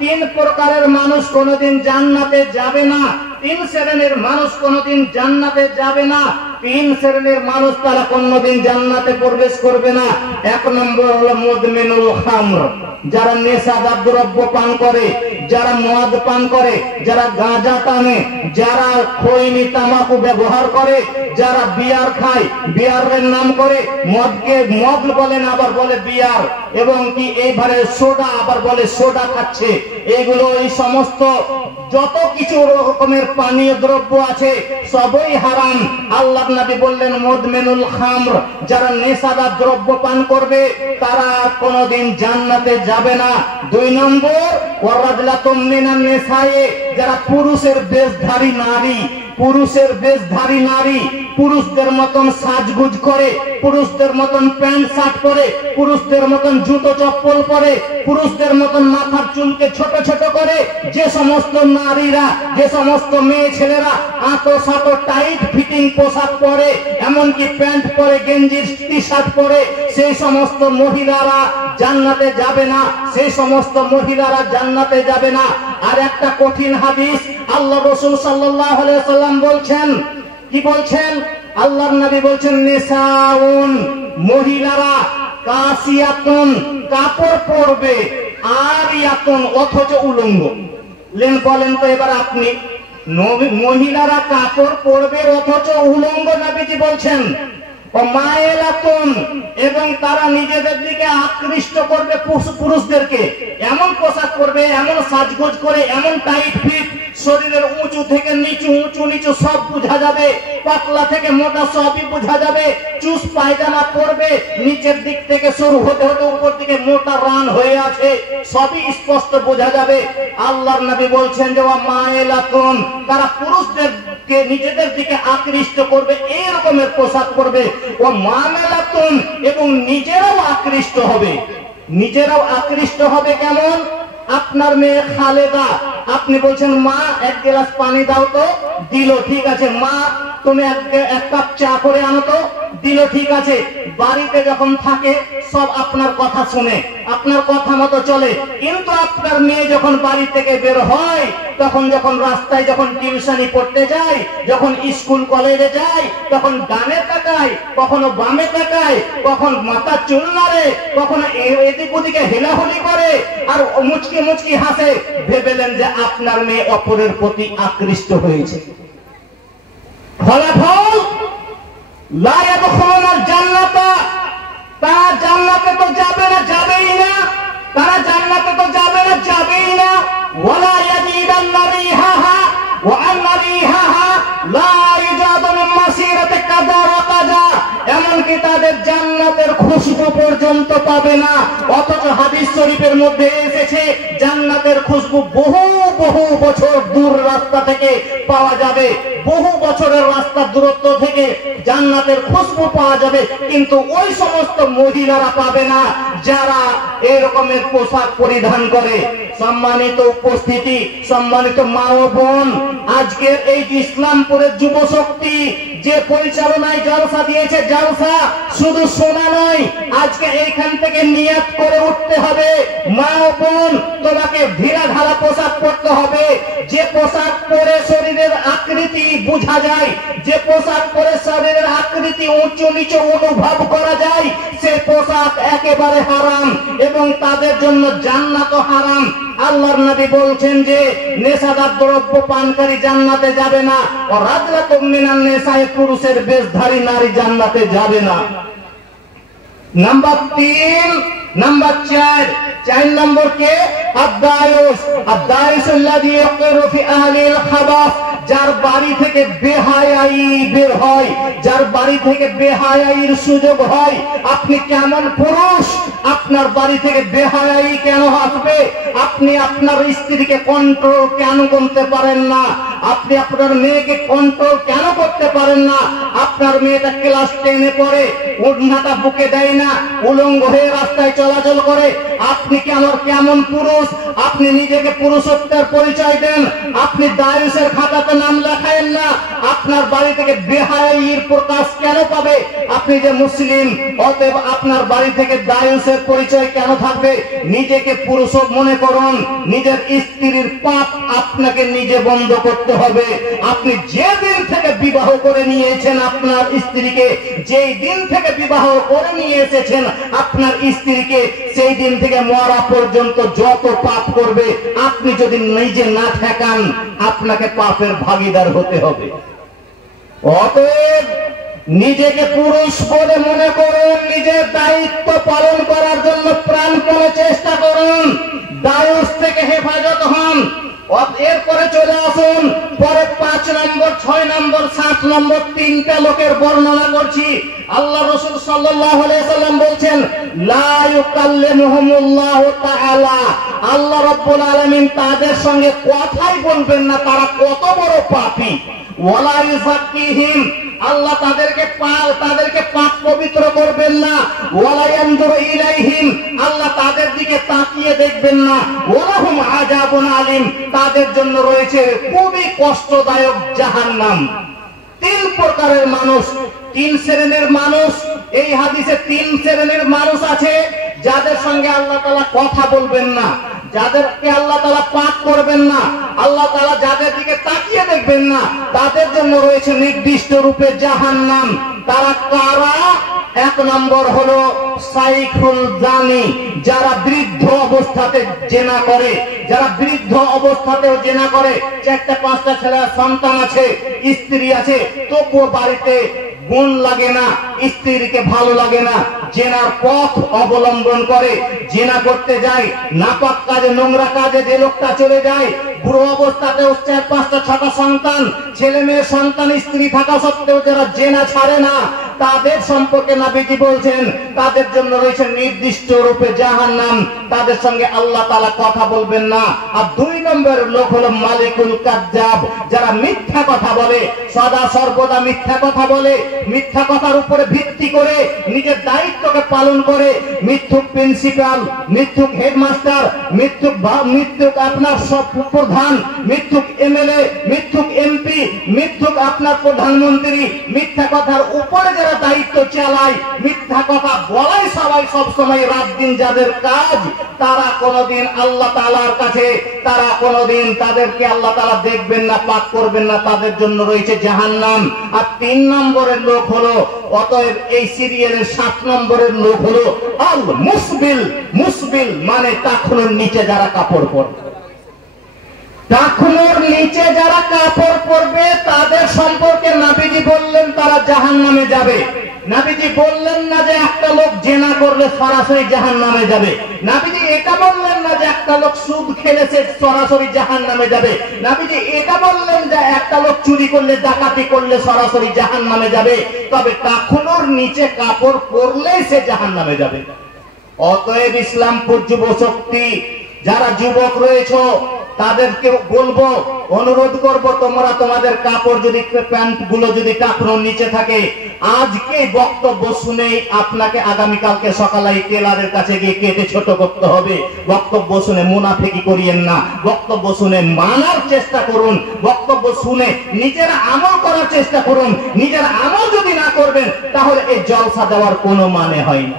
তিন প্রকারের মানুষ কোনোদিন জান্নাতে যাবে না, তিন শ্রেণীর মানুষ কোনোদিন জান্নাতে যাবে না, তিন শ্রেণীর মানুষ তারা কোনোদিন জান্নাতে প্রবেশ করবে না। এক নম্বর হলো মুদমিনুল খামর, যারা নেশাদার দ্রব্য পান করে, যারা মদ পান করে, যারা গাঁজা টানে, যারা খৈনি তামাকু ব্যবহার করে, যারা বিয়ার খায়, বিয়ারের নাম করে মদকে মদ বলেন আবার বলে বিয়ার, এবং কি এইবারে সোডা আবার বলে সোডা খাচ্ছে। এইগুলো এই সমস্ত যত কিছু রকমের পানীয় দ্রব্য আছে সবই হারাম। আল্লাহর নবী বললেন মুদমিনুল খামর, যারা নেশাদার দ্রব্য পান করবে তারা কোনোদিন জান্নাতে যাবে না। দুই নম্বর ওয়ারাজলাতুম মিনান নিসায়ে, যারা পুরুষের বেশধারী নারী, পুরুষের বেশধারী নারী, পুরুষদের মতন সাজগুজ করে, পুরুষদের মতন প্যান্ট শার্ট পরে, পুরুষদের মতন জুতো চপ্পল পরে, পুরুষদের মতন মাথার চুলকে ছোট ছোট করে, যে সমস্ত নারীরা, যে সমস্ত মেয়ে ছেলেরা আঁতো সাঁতো টাইট ফিটিং পোশাক পরে, এমনকি প্যান্ট পরে, গেঞ্জি টি শার্ট পরে, সেই সমস্ত মহিলারা জান্নাতে যাবে না, সেই সমস্ত মহিলারা জান্নাতে যাবে না। আর একটা কঠিন হাদিস, আল্লাহ রাসূল সাল্লাল্লাহু আলাইহি ওয়াসাল্লাম বলছেন, কি বলছেন? আল্লাহর নবী বলছেন নিসাউন, মহিলারা কাসিয়াতুন, কাপড় পরবে, আরিয়াতুন, অথচ উলঙ্গ। বলেন তো এবার আপনি, মহিলারা কাপড় পরবে অথচ উলঙ্গ, নবীজি বলছেন। মায়েলাতুন, এবং তারা নিজেদের দিকে আকৃষ্ট করবে পুরুষদেরকে, এমন পোশাক পরবে, এমন সাজগোজ করে, এমন টাইট ফিট, শরীরের উঁচু থেকে নিচু, উঁচু নিচু সব বোঝা যাবে, পাতলা থেকে মোটা সবই বোঝা যাবে, চুস পায়জামা পরবে, নিচের দিক থেকে শুরু হতে হতে উপর দিকে মোটা রান হয়ে আছে, সবই স্পষ্ট বোঝা যাবে। আল্লাহর নবী বলছেন যে ওয়া মায়েলাতুন, তারা পুরুষদেরকে নিজেদের দিকে আকৃষ্ট করবে, এই রকমের পোশাক পরবে। ও মামেলাতুন, এবং নিজেরাও আকৃষ্ট হবে, নিজেরাও আকৃষ্ট হবে। কেমন? আপনার মেয়ে খালেদা, আপনি বলছেন মা এক গ্লাস পানি দাও তো, দিল, ঠিক আছে। মা তুমি এক কাপ চা করে আনো তো, দিল, ঠিক আছে। বাড়িতে যখন থাকে সব আপনার কথা শুনে, আপনার কথা মতো চলে, কিন্তু আপনার মেয়ে যখন বাড়ি থেকে বের হয়, তখন যখন রাস্তায় যখন টিউশনি পড়তে যায়, যখন স্কুল কলেজে যায়, তখন ডানে তাকায়, কখনো বামে তাকায়, কখন মাথা চুল নাড়ে, কখনো এদিক ওদিকে হেলাহুলি করে, আর মুচকি মুচকি হাসে, ভেবেলেন যে আপনার মেয়ে অপরের প্রতি আকৃষ্ট হয়েছে। ফলাফল লা ইয়াদখুলুনাল জান্নাতা, তারা জান্নাতে তো যাবে না, যাবেই না, তারা জান্নাতে তো যাবে না, যাবেই না। ওয়ালা ইয়াজিদান্না রিহাহা ওয়া আন্না রিহাহা লা ইউজাদু মিন মাসিরাতি কাযা ওয়া কাযা, এমনকি তাদের জান্নাতের খুশবু পর্যন্ত পাবে না। অথচ হাদিস শরীফের মধ্যে এসেছে জান্নাতের খুশবু বহু বহু বছর দূর রাস্তা থেকে পাওয়া যাবে, বহু বছরের রাস্তার দূরত্ব থেকে জান্নাতের খুশবু পাওয়া যাবে, কিন্তু ওই সমস্ত মহিলারা পাবে না যারা এই রকমের পোশাক পরিধান করে। সম্মানিত উপস্থিতি, সম্মানিত মা ও বোন, আজকের এই ইসলামপুরের যুব শক্তি যে পরিচালনায় জলসা দিয়েছে, জলসা শুধু শোনা নয়, আজকে এইখান থেকে নিয়ত করে উঠতে হবে। মা ও বোন, তোমাকে ঢিলা ঢালা পোশাক পরতে হবে, যে পোশাক পরে শরীরের আকৃতি বোঝা যায়, যে পোশাক পরে শরীরের আকৃতি উঁচু নিচু অনুভব করা যায়, সে পোশাক একেবারে হারাম, এবং তাদের জন্য জান্নাতও হারাম। আল্লাহর নবী বলছেন যে নেশাদার দ্রব্য পানকারী জান্নাতে যাবে না, ও রাজলাতুম মিনান নিসায়ে, পুরুষের বেশধারী নারী জান্নাতে যাবে না। নাম্বার 3, নাম্বার 4 নম্বর কে? আদ-দায়ুস, আদ-দায়ুসুল্লাযী ইয়াকিরু ফি আহলিল খাবাস, যার বাড়ি থেকে বেহায়াই বের হয়, যার বাড়ি থেকে বেহায়াইর সুযোগ হয়। আপনি কেমন পুরুষ, আপনার বাড়ি থেকে বেহায়াই কেন আসবে? আপনি আপনার স্ত্রীকে কন্ট্রোল কেন করতে পারেন না? আপনি আপনার মেয়েকে কন্ট্রোল কেন করতে পারেন না? আপনার মেয়েটা ক্লাস 10-এ পড়ে, ওড়নাটা বুকে দেয় না, উলঙ্গ হয়ে রাস্তায় চলাচল করে। আপনি কেমন পুরুষ? আপনি নিজেকে পুরুষত্বের পরিচয় দেন, আপনি দায়ুসের খাতাতে নাম লেখায়েন না। আপনার বাড়ি থেকে বেহায়ার প্রকাশ কেন পাবে? আপনি যে মুসলিম, অতএব আপনার বাড়ি থেকে দায়ুসের পরিচয় কেন থাকবে? নিজেকে পুরুষ মনে করুন। নিজের স্ত্রীর পাপ আপনাকে নিজে বন্ধ করতে হবে। আপনি যে দিন থেকে বিবাহ করে নিয়েছেন আপনার স্ত্রীকে, যেই দিন থেকে বিবাহ করে নিয়ে এসেছেন আপনার স্ত্রীকে, সেই দিন থেকে মরা পর্যন্ত যত পাপ করবে, আপনি যদি নিজে না ঠেকান আপনাকে পাপের ভাগীদার হতে হবে। অতএব নিজেকে পুরুষ বলে মনে করুন, নিজের দায়িত্ব পালন করার জন্য প্রাণপণে চেষ্টা করুন, দায়ুস থেকে হেফাজত হন। এরপরে চলে আসুন পরে 5 নম্বর, 6 নম্বর, 7 নম্বর তিনটা লোকের বর্ণনা করছি। আল্লাহ রাসূল সাল্লাল্লাহু আলাইহি ওয়াসাল্লাম বলছেন, লা ইউকাল্লিমুহুমুল্লাহু তাআলা, আল্লাহ রাব্বুল আলামিন তাদের সঙ্গে কথাই বলবেন না, তারা কত বড় পাপী। ওয়ালা ইউযাক্কিহিম, আল্লাহ তাদেরকে পাক পবিত্র করবেন না। ওয়ালা ইয়ানজুরু ইলাইহিম, আল্লাহ তাদের দিকে তাকিয়ে দেখবেন না। ওয়ালাহুম আযাবুন আলীম, তাদের জন্য রয়েছে খুবই কষ্টদায়ক জাহান্নাম। 3 প্রকারের মানুষ, 3 শ্রেণীর মানুষ। এই হাদিসে 3 শ্রেণীর মানুষ আছে যাদের সঙ্গে আল্লাহ তাআলা কথা বলবেন না, যাদেরকে আল্লাহ তাআলা পাক করবেন না, আল্লাহ তাআলা যাদের দিকে তাকিয়ে দেখবেন না, তাদের জন্য রয়েছে নির্দিষ্ট রূপে জাহান্নাম। তারা কারা? 1 নম্বর হলো সাইখুল জানি, যারা বৃদ্ধ অবস্থাতে জেনা করে, যারা বৃদ্ধ অবস্থাতেও জেনা করে। 4-5টা ছেলে সন্তান আছে, স্ত্রী আছে, তবুও বাড়িতে গুণ লাগে না, স্ত্রীকে ভালো লাগে না, জেনার পথ অবলম্বন করে, জেনা করতে যায়, নাপাক কাজে, নোংরা কাজে যে লোকটা চলে যায়। বুড়ো অবস্থাতেও 4-5টা-6টা সন্তান, ছেলে মেয়ে সন্তান, স্ত্রী থাকা সত্ত্বেও যারা জেনা ছাড়ে না, তাদের সম্পর্কে নবীজি বলছেন তাদের জন্য রয়েছে নির্দিষ্ট রূপে জাহান্নাম। তাদের সঙ্গে আল্লাহ তাআলা কথা বলবেন না। আর 2 নম্বর লোক হলো মালিকুল কাজ্জাব, যারা মিথ্যা কথা বলে, সদা সর্বদা মিথ্যা কথা বলে, মিথ্যা কথার উপরে ভিত্তি করে নিজের দায়িত্বকে পালন করে। মিথ্যুক প্রিন্সিপাল, মিথ্যুক হেডমাস্টার, মিথ্যুক আপনার প্রধান, মিথ্যুক এমএলএ, মিথ্যুক এমপি, মিথ্যুক আপনার প্রধানমন্ত্রী, মিথ্যা কথার উপরে যারা দায়িত্ব চালায়, মিথ্যা কথা বলাই সবাই সব সময় রাত দিন যাদের কাজ, তারা কোনদিন আল্লাহ তাআলার কাছে, তারা কোনদিন তাদেরকে আল্লাহ তাআলা দেখবেন না, পাক করবেন না, তাদের জন্য রয়েছে জাহান্নাম। আর 3 নম্বরের লোক হলো, অতএব এই সিরিয়ালের 7 নম্বরের লোক হলো আল মুসবিল। মুসবিল মানে টাকনুর নিচে যারা কাপড় পরবে, টাকনুর নিচে যারা কাপড় পরবে তাদের সম্পর্কে নবীজি বললেন তারা জাহান্নামে যাবে। নবীজি বললেন না যে একটা লোক জেনা করলে সরাসরি জাহান্নামে যাবে। নবীজি এটা বললেন না যে একটা লোক সুদ খেলেছে সরাসরি জাহান্নামে যাবে। নবীজি এটা বললেন যে একটা লোক চুরি করলে, ডাকাতি করলে সরাসরি জাহান্নামে যাবে। তবে টাকনুর নিচে কাপড় পরলেই সে জাহান্নামে যাবে। অতএব ইসলামপুর যুব শক্তি যারা যুবক রয়েছে তাদেরকে বলবো, অনুরোধ করব, তোমরা তোমাদের কাপড় যদি, প্যান্ট গুলো যদি টাকনুর নিচে থাকে, আজকে বক্তব্য শুনেই আপনাকে আগামীকালকে সকালে টেলারের কাছে গিয়ে কেটে ছোট করতে হবে। বক্তব্য শুনে মুনাফিকি করিয়েন না, বক্তব্য শুনে মানার চেষ্টা করুন, বক্তব্য শুনে নিজের আমল করার চেষ্টা করুন। নিজের আমল যদি না করবেন তাহলে এই জলসা দেওয়ার কোনো মানে হয় না।